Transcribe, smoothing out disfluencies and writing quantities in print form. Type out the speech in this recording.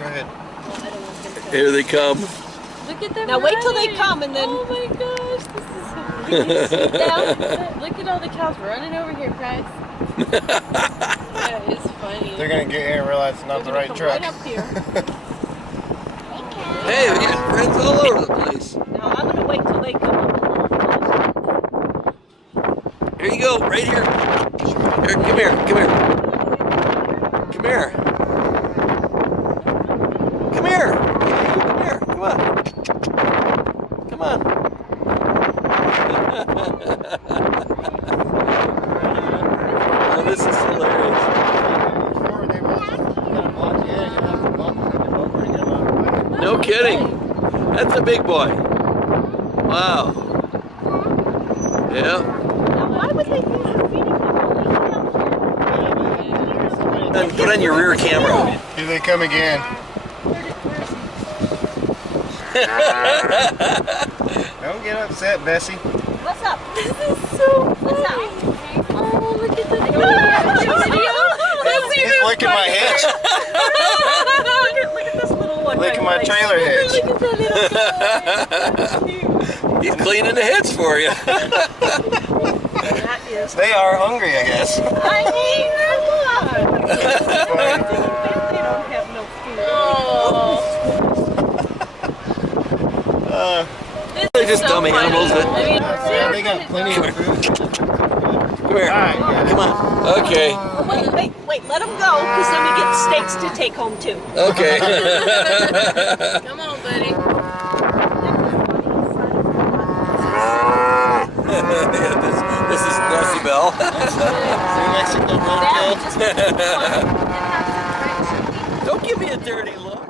Go ahead. Here they come. Look at them. Now wait till they come and then. Oh my gosh, this is so funny. Down. Look at all the cows running over here, Price. That is funny. They're gonna get here and realize it's not the right truck. Right up here. Hey, we got friends all over the place. Now I'm gonna wait till they come up a little closer. Here you go, right here. Here, come here, come here. Come here. Come here. Come here, come on. Come on. Oh, this is hilarious. No kidding. That's a big boy. Wow. Yeah. Now why would they think they're feeding them only Put on your rear camera. Here they come again. Don't get upset, Bessie. What's up? This is so funny. What's up? Oh, look at the He's licking my hitch. Look at this little one. Licking my trailer hitch. Look at that little He's cleaning the hitch for you. That is. They are hungry, I guess. I mean, come on. They don't have no food. They're just dumb animals. That... Yeah, they got plenty of food. Come here. Come on. Okay. Wait, let them go, because then we get steaks to take home too. Okay. Come on, buddy. This is Nessie Bell. See Mexico roadkill? Don't give me a dirty look.